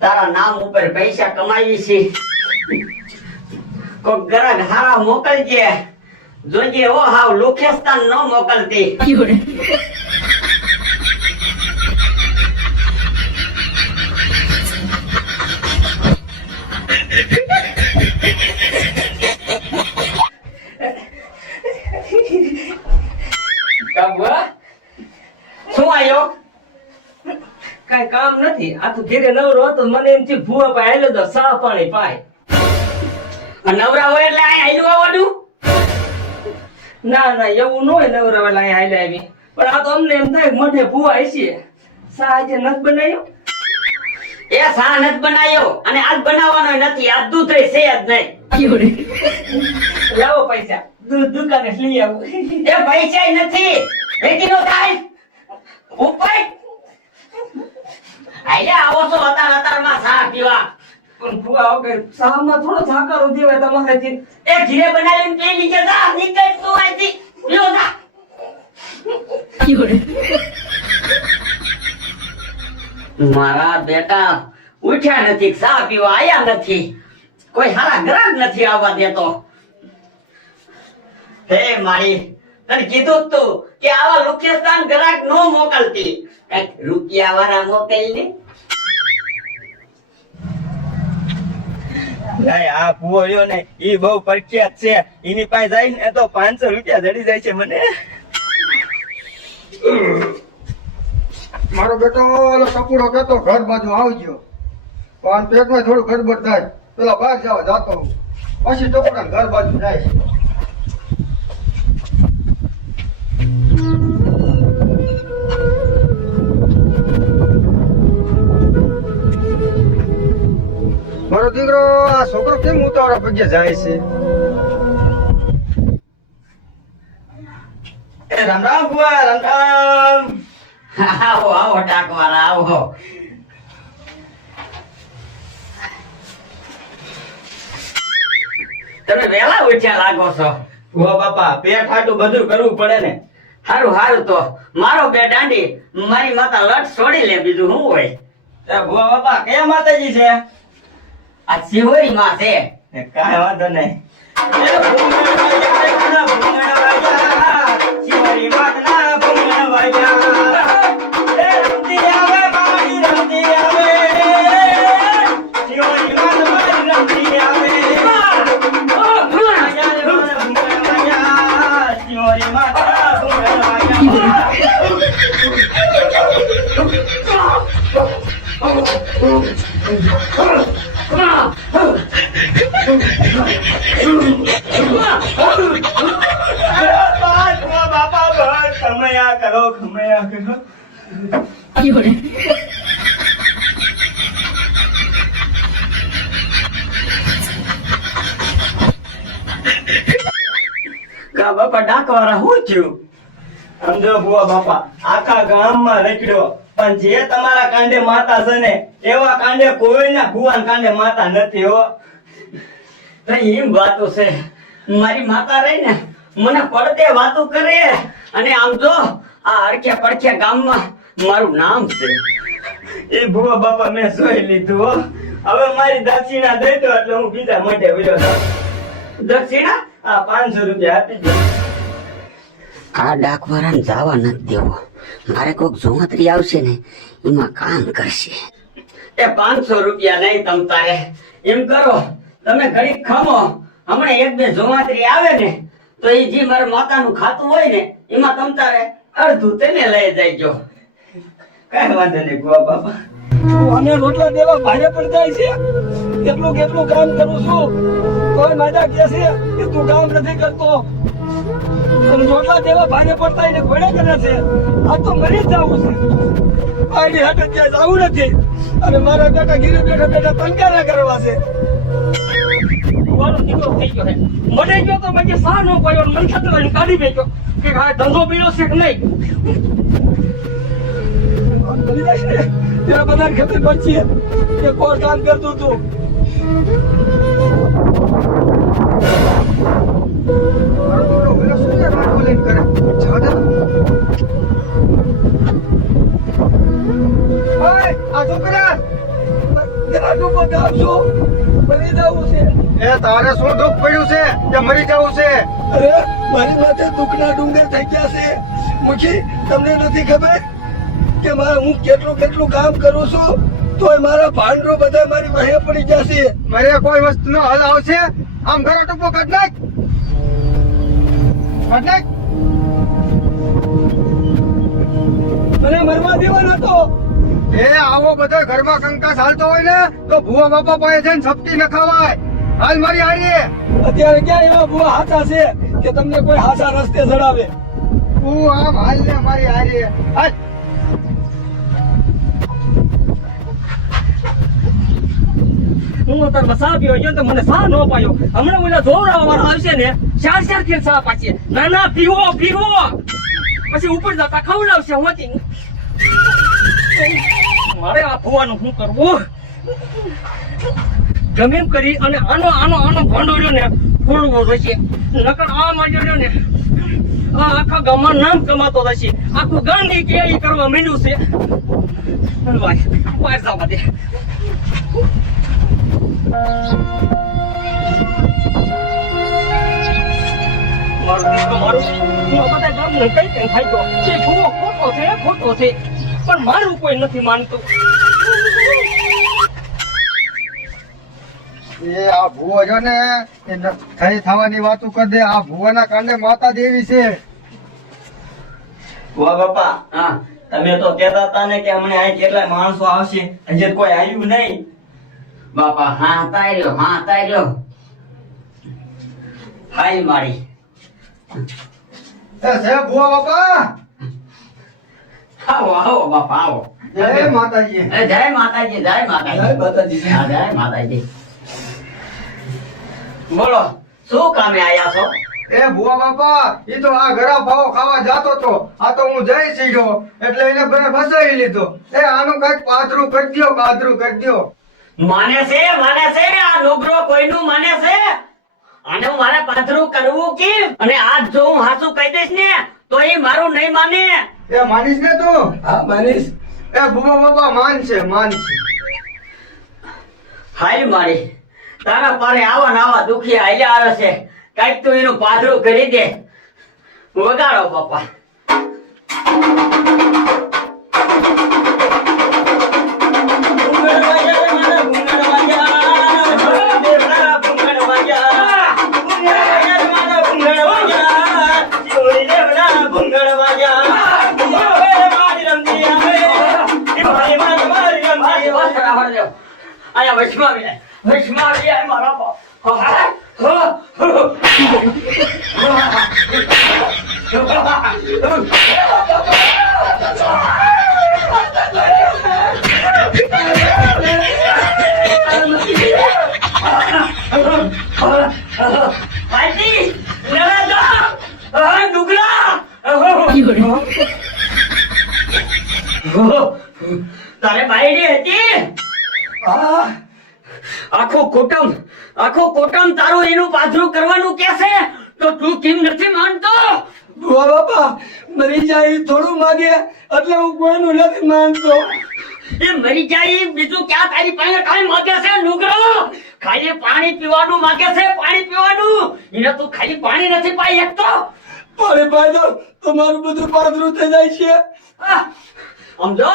તારા નામ ઉપર પૈસા કમાવી છે કોક ગ્રાહક હારા મોકલજે. જોજે ઓ હાવ લોખેસ્તાન ન મોકલતી. શું આયો? કઈ કામ નથી. આ તો ઘેરે નવરો હતો મને એમ થી ભૂવા પાય આયલો તો સા પાણી પાય. નવરા હોય એટલે આ આયલું આવવાનું? ના ના એવું ન હોય નવરા વાળા અહીંયા આયલા આવી. પણ આ તો અમને એમ થાય કે ભૂવા હશે. સા આજે નથ બનાવ્યો? એ સા નથી બનાવ્યો અને આજ બનાવવાનો નથી. આજ દૂધ છે જ નહીં，લાવો પૈસા. દૂધ દુકાને લઈ આવું. એ પૈસા નથી. વેચી નો થાય ઉપર. આયા આવો છો અતારમાં સા પીવા પણ ભૂવા વગર સામાં થોડો ઝાકારો દેવાય તમારાથી એ ઘીરે બનાવીને પી લીજે જા નીકળ તું આઈથી લ્યો જા，મારા બેટા ઉઠ્યા નથી સા પીવા આયા નથી. કોઈ હારા ગ્રાહક નથી આવવા દેતો. હે મારી તને કીધું તું કે આવા લુખેસ્તાન ગ્રાહક નો મોકલતી. કંઈક રૂપિયા વાળા મોકલ ને ભાઈ આ ભૂવો રહ્યો ને ઈ બહુ પ્રખ્યાત છે. એની પાસે જાય ને તો પાંચસો રૂપિયા જડી જાય છે મને. મારો બેટો ઓલો કપૂડો ઘર બાજુ આવજો. પણ પેટમાં થોડું ગડબડ થાય. પેલા બહાર જવા જાતો પછી ટપુડા ઘર બાજુ જાય છે. દીકરો આ છોકરો કેમ ઉતાવળા પગે જાય છે? રામ રામ બુઆ રામ રામ. આવો આવો ટાકવાળા આવો. તમે વેલા ઉઠ્યા લાગો છો? ઓ બાપા પેટ હાટું બધું કરવું પડે ને. હારું હારું તો. મારો બે દાંડી મારી માતા લટ છોડી લે બીજું શું હોય? એ બાપા કયા માતાજી છે? આ શિહોરી માં છે કાંઈ વાંધો નહીં વાગ્યા, શિવારી વાગ્યા. એ રમતી બાપા બસ, શું થયું સમજો ભુવા બાપા આખા ગામમાં રખડ્યો પણ જે તમારા કાંડે માતા છે ને એવા કાંડે કોઈના ભુવાન કાંડે માતા નથી હો નહીં એમ વાતો છે. મારી માતા રહી ને મને પડદે વાતો કરે અને આમ જો આ અડખ્યા પડખ્યા ગામમાં મારું નામ છે. એ ભુવા બાપા મેં જોઈ લીધું હો. હવે મારી દક્ષિણા દઈ દો એટલે હું બીજા મોઢે વિરો દક્ષિણા? આ પાંચસો રૂપિયા આપી દો. આ ડાકવાળાને જવા નથી દેવો. મારે કોક જોમતરી આવશે ને એમાં કામ કરશે. એ પાંચસો રૂપિયા નહીં તમ તારે એમ કરો. તમે ઘડી ખમો. હમણાં એક બે જોંતરી આવે ને, તો એ જે મારા માતાનું ખાતું હોય ને, એમાં તમ તારે અડધું તેને લઈ જાયજો. કઈ વાંધો નહીં ભુવા બાપા. અને રોટલા દેવા ભારે પણ જાય છે કેટલું કેટલું કામ કરું છું. કોઈ માજા કહે છે કે તું કામ નથી કરતો. રોટલા દેવા ભારે પડતા એને ઘોડે કરે છે. આ તો મરી જ જવું છે. આની હાટે ત્યાં જવું નથી. અને મારા બેટા ગીરી બેઠા બેઠા તનકારા કરવા છે. મને ગયો તો મને સા નો પડ્યો મન ખાતર કાઢી મેક્યો કે આ ધંધો પીડ્યો છે કે નહીં? ત્યારે આ છોકરા આવશું મરી જવું છે. એ તારે શું દુઃખ પડ્યું છે કે મરી જવું છે? અરે મારી માથે દુઃખના ડુંગર થઈ ગયા છે. મુખી તમને નથી ખબર કે મારે હું કેટલું કેટલું કામ કરું છું? તોય મારા ભાંડરો બધા મારી વાહે પડી જશે મારે કોઈ વસ્તુનો હલ આવશે? આમ ઘરો ટૂંકો કાઢ નાખ કાઢ નાખ મને મરવા દેવાનો હતો. એ આવો બધો ઘરમાં કંકાસ હાલતો હોય ને તો ભુવા બાપા પાસે જઈને સપટી ન ખવાય. હાલ મારી હારીએ અત્યારે ક્યાં એવા ભૂવા હાચા છે કે તમને કોઈ હાચા રસ્તે ચડાવે? તું આમ હાલ ને મારી હારીએ હાલ. હું અત્યારે સા પીવા ગયો તો મને સા ન પાયો. હમણાં ઓલા જોવડાવવા વાળા આવશે ને ચાર ચાર કે સા પાછી ના ના પીવો પીવો પછી ઉપર જતા ખવડાવશે હોતી મારે આ ફુવાનું શું કરવું? જમીન કરી અને આનો આનો આનો ભંડો રહ્યો ને ફોડવો થશે નકર આ માંડ્યો ને આ આખા ગામમાં નામ કમાતો થશે આખું ગાંધી કે એ કરવા માંડ્યું છે. ભાઈ, બહાર જવા દે. મારો મારું. બધા ગામને કઈ કઈ થાય છે ખોટો છે ખોટો છે. પણ મારું કોઈ નથી માનતું. એ આ ભૂવો જો ને એ થઈ થવાની વાતો કરી દે. આ ભૂવાના કાંડે માતા દેવી છે. વાહ બાપા હા તમે તો કહેતા હતા ને કે હમણાં અહીં કેટલા માણસો આવશે. હજી કોઈ આવ્યું નહીં. બાપા હા તાર્યો હા તાર્યો હાઈ મારી. એ છે ભુવા બાપા? આવો આવો બાપા આવો. જય માતાજી. જય માતાજી જય માતાજી. જય માતાજી. બોલો શું કામે આયા છો? એ ભુવા બાપા એ તો આ ઘરા ભાવ ખાવા જાતો તો. આ તો હું જઈ સીડ્યો એટલે એને ઘરે ફસાઈ લીધો. એ આનું કંઈક પાથરું કરી દ્યો પાથરું કરી દ્યો. માને છે માને છે આ નોકરો કોઈનું માને છે? અને હું મારે પાથરું કરવું કે અને આજ જો હું હાસું કહી દઈશ ને તો એ મારું નહીં માને. એ માનીશ ને તું? હા માનીશ. એ ભૂપા બાપા માન છે માન છે. હાલ મારી તારા પારે આવા નાવા દુખી હાલ્યા આવે છે. કંઈક તું એનું પાથરું કરી દે. વગાડો બાપા આયા વચમાં આવી જાય. વચમાં આવી જાય મારા બાપ. તારે બાયડી હતી આખું કુટુંબ આખું કુટુંબ તારું એનું પાથરું કરવાનું કે છે? તો તું કેમ નથી માનતો? બુઆ બાપા મરી જાય થોડું માગે એટલે હું કોઈનું નથી માનતો. એ મરી જાય બીજું ક્યાં તારી પાસે કાંઈ માગે છે નુગરો? ખાલી પાણી પીવાનું માગે છે પાણી પીવાનું? એને તું ખાલી પાણી નથી પાઈ શકતો? પાસે તો તમારું બધું પાથરું થઈ જાય છે. સમજો?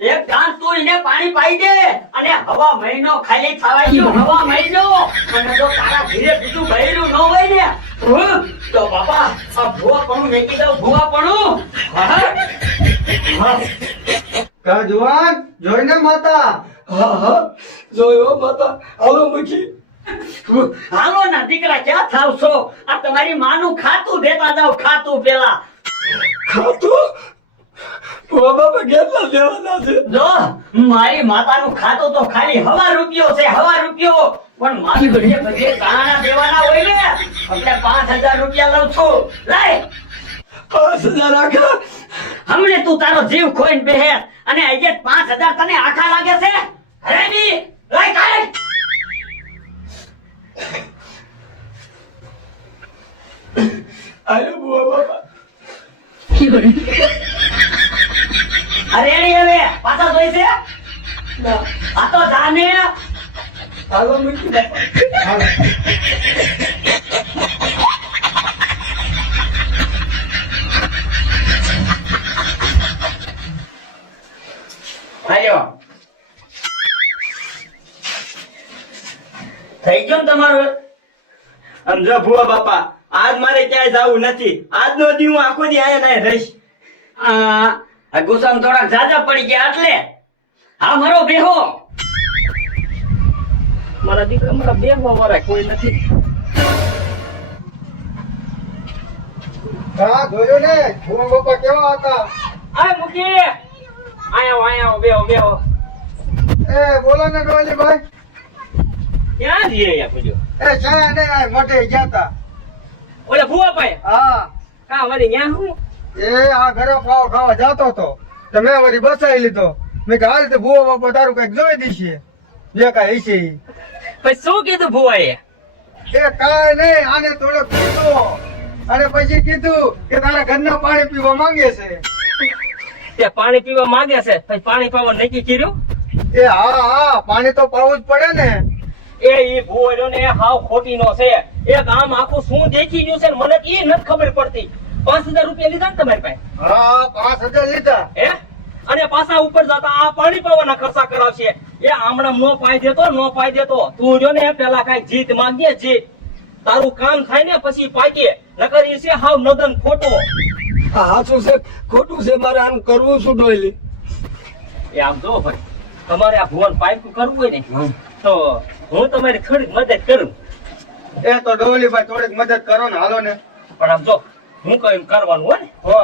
એક ગાંઠ તું એને પાણી પાઈ દે અને હવા મહિનો ખાલી થવાઈ ગયો હવા મહિનો. અને જો તારા ધીરે બીજું બહેરું ન હોય ને તો બાપા આ ભૂવા પણ મેકી દઉં ભૂવા પણ કા જુવાન જોઈને માતા. હા હા. જોયો માતા હાલો મુખી. હાલો ના દીકરા ક્યાં થાવ છો આ તમારી માનું ખાતું દેતા જાવ ખાતું પેલા. ખાતું? ભુવા કેટલા દેવાના છે? જો મારી માતાનું ખાતું તો ખાલી હવા રૂપિયો છે હવા રૂપિયો. પણ મારી બધે બધે કાણા દેવાના હોય ને એટલે પાંચ હજાર રૂપિયા લઉં છું. લાય. પાંચ હજાર આખા? હમણે તું તારો જીવ ખોઈને બેહે અને આજે પાંચ હજાર તને આખા લાગે છે? અરે ની લાય કાય અરે હવે પાછા જોઈ છે? આ તો જાને. હાલો મૂકી બાપા હાલો. થઈ ગયો તમારું? આમ જો ભુવા બાપા આજ મારે ક્યાંય જવું નથી. આજનો દી હું આખો દી આયા ના રહીશ. આ ગુસ્સામાં થોડાક જાજા પડી ગયા એટલે. હા મારો બેહો. મારા દીકરા મારા બેહો મારા કોઈ નથી. હા જોયું ને? ભૂમા બાપા કેવા હતા. આ મૂકી. આયા આયા બેહો બેહો. એ બોલો ને ડોલીભાઈ ક્યાં જઈએ યા પૂજો એ ને આ ગયા તા. ઓલા ભૂવા ભાઈ. હા. કા વળી ન્યા હું? એ આ ઘરે ફાવ ખાવા જાતો તો મેં વળી બસાઈ લીધો. મેં કહા હાલ તો ભૂવો બાપા તારું કંઈક જોઈ દીશે જે કાંઈ ઈ. પછી શું કીધું ભૂવાએ? એ કાંઈ નહીં આને થોડોક પીધો અને પછી કીધું કે તારા ઘરના પાણી પીવા માંગે છે. તે પાણી પીવા માંગે છે પછી પાણી પીવા નક્કી કર્યું? એ હા હા પાણી તો પાવું જ પડે ને. એ ઈ ભુવડો ને હાવ ખોટી નો છે. એ ગામ આખું શું દેખી ગયું છે મને ઈ નથી ખબર પડતી. પાંચ હજાર રૂપિયા લીધા ને તમારી પાસે? હા પાંચ હજાર લીધા. હે? અને પાછા ઉપર જતા આ પાણી પાવાના ખર્ચા કરાવશે. એ આમણામ નો પાઈ દેતો નો પાઈ દેતો. તું જો ને પેલા કઈ જીત માંગીએ જીત. તારું કામ થાય ને પછી પાકે નકર એ છે હાવ નદન ખોટો. હા શું છે ખોટું છે મારે આમ કરવું શું ડોયલી? એ આમ જો ભાઈ તમારે આ ભુવન પાઇપ કરવું હોય ને તો હું તમારી થોડીક મદદ કરું. એ તો ડોલીભાઈ થોડીક મદદ કરો ને હાલો ને. પણ આમ જો હું કઈ કરવાનું હોય ને? હો.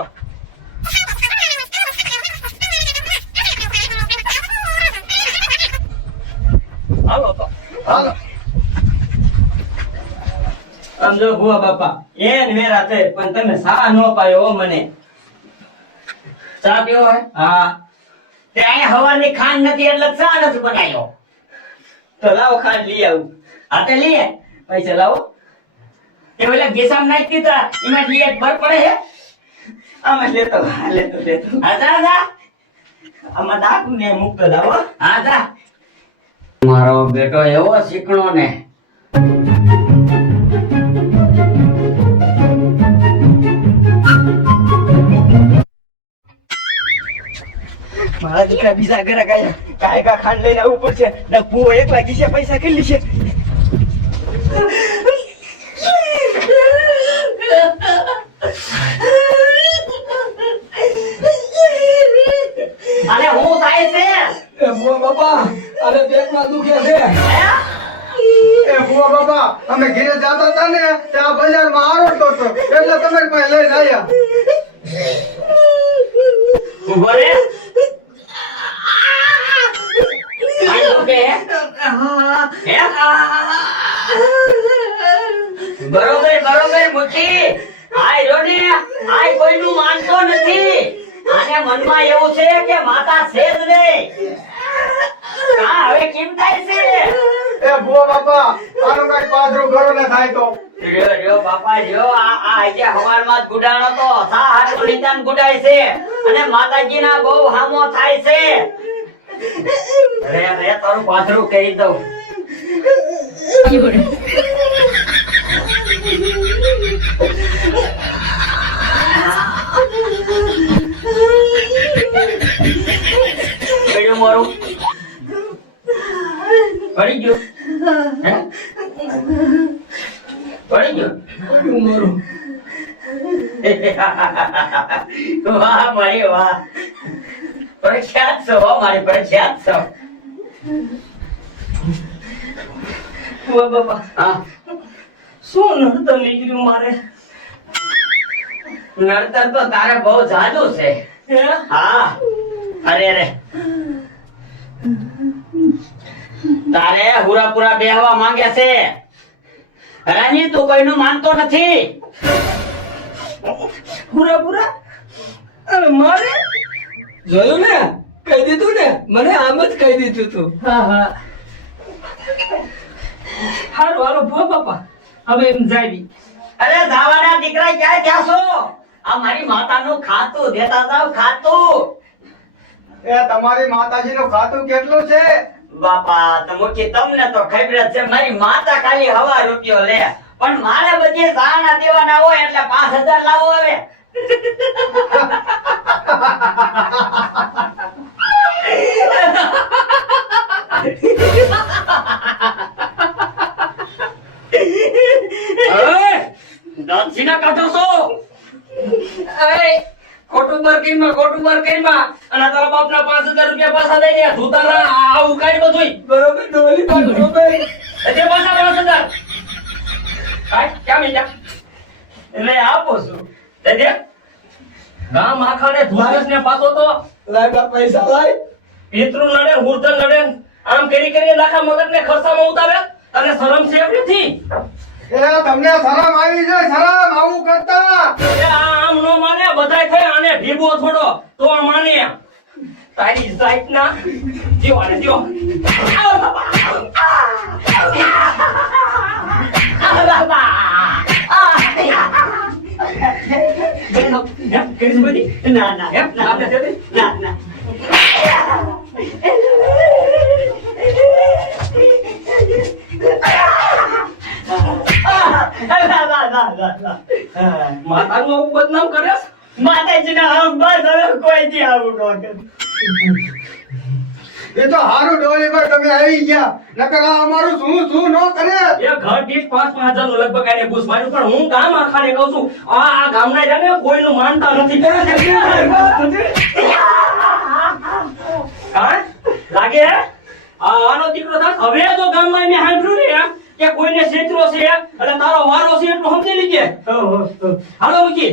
હાલો તો. હાલો. આમ જો ભુવા બાપા એન વેરા છે પણ તમે સા નો પાયો હો મને. ચા પીવો હે? હા. તે અહીંયા હવાની ખાંડ નથી એટલે ચા નથી બનાવ્યો. તો લાવો ખાંડ લઈ આવું. આ તે લઈએ તે ઓલા ગેસામ નાખી દીધા. એમાં લઈએ બર પડે હે. આમાં લેતો હા, લેતો લેતો. હા જા જા. આમાં દાખ ને મુક્ત લાવો. હા મારો બેટો એવો શીખણો ને મારા દીકરા બીજા ઘરે ગયા. કાંઈ કા ખાંડ લઈને આવવું પડશે. ને પૈસા કેટલી છે? અરે હું થાય છે? મો બાપા અરે પેટમાં દુખે છે. એ ભૂવા બાપા અમે ઘીરે જતા હતા ને ત્યાં બજારમાં આરોટતો હતો. એટલે તમે પાસે લઈને આવ્યા ઊભો રે. હે? બરોબર બરોબર મુઠી આય રોને આય કોઈનું માનતો નથી. આને મનમાં એવું છે કે માતા છે જ નહીં. હા હવે કેમ થાય છે? એ ભૂવા બાપા આનું કઈ પાદરું કરો ને થાય તો. રહ્યો રહ્યો બાપા રહ્યો. આ આ આજે હવારમાં જ ગુડાણો તો સા હાથ ગુડાય છે. અને માતાજીના બહુ હામો થાય છે. રે રે તારું પાથરું કહી દઉં. 有人，મારું? પડી ગયું? પડી ગયું મારું. વાહ મારી વાહ. પ્રખ્યાત છો મારી પ્રખ્યાત છો. બાપા હા. શું નડતર નીકળ્યું મારે? નડતર તો તારે બહુ જાજુ છે. હે? અરે અરે. તારે હુરાપુરા બેહવા માંગે છે. રાની તું કોઈનું માનતો નથી. હુરાપુરા? મારે? જોયું ને? કહી દીધું ને? મને આમ જ કહી દીધું તું. હા હા. હારું હારું ભો પપ્પા. હવે એમ જાવી અરે ધાવાના દીકરા ક્યાં ગયા છો? આ મારી માતાનું ખાતું દેતા જાવ ખાતું. એ તમારી માતાજીનું ખાતું કેટલું છે? બાપા તો મૂકી તમને તો ખબર છે મારી માતા ખાલી હવા રૂપિયો લે. પણ મારે બધી સાના દેવાના હોય એટલે પાંચ હજાર લાવો હવે. દાંતસીના કાઢો છો. ખોટું અને તારા બાપના પાંચ હજાર રૂપિયા પાછા દઈ દે. તું તારા આવું કાઢ બધું બરોબર ડોલી બા બરોબર એટલે પાછા પાંચ હજાર. કાઢ ક્યાં એટલે આપો છું. દઈ દે ગામ આખાને ધુરસ ને પાછો તો. લાય પૈસા લાય પિતૃ નડે હુરધન નડે. આમ કરી કરી લાખા મગજ ને ખર્ચામાં ઉતારે અને શરમ છે એમ નથી. એ તમને શરમ આવી છે શરમ આવું કરતા. એ આમ નો માને બધાય થઈ આને ભીગો થોડો. તો માને. તારી જાત ના જીવો. આને જીવો આ બાબા આ બાબા ના ના ના ના ના ના, ના, ના, ના, ના. માતાનું બદનામ કરે માતાજીના હક બસ હવે કોઈ દી આવું ન એ તો હારું ડોલી પર તમે આવી ગયા. નકર આ અમારું શું શું ન કરે? એ ઘર દીઠ પાંચ પાંચ હજારનું લગભગ આને પૂછ માર્યું પણ હું ગામ આખાને કહું છું આ આ ગામના જાને કોઈનું માનતા નથી. હા? લાગે હે? આ આનો દીકરો થાક? હવે તો ગામમાં મેં સાંભળ્યું ને કે કોઈને છેતરો છે એટલે તારો વારો છે એટલું સમજી લીજે. હાલો મૂકી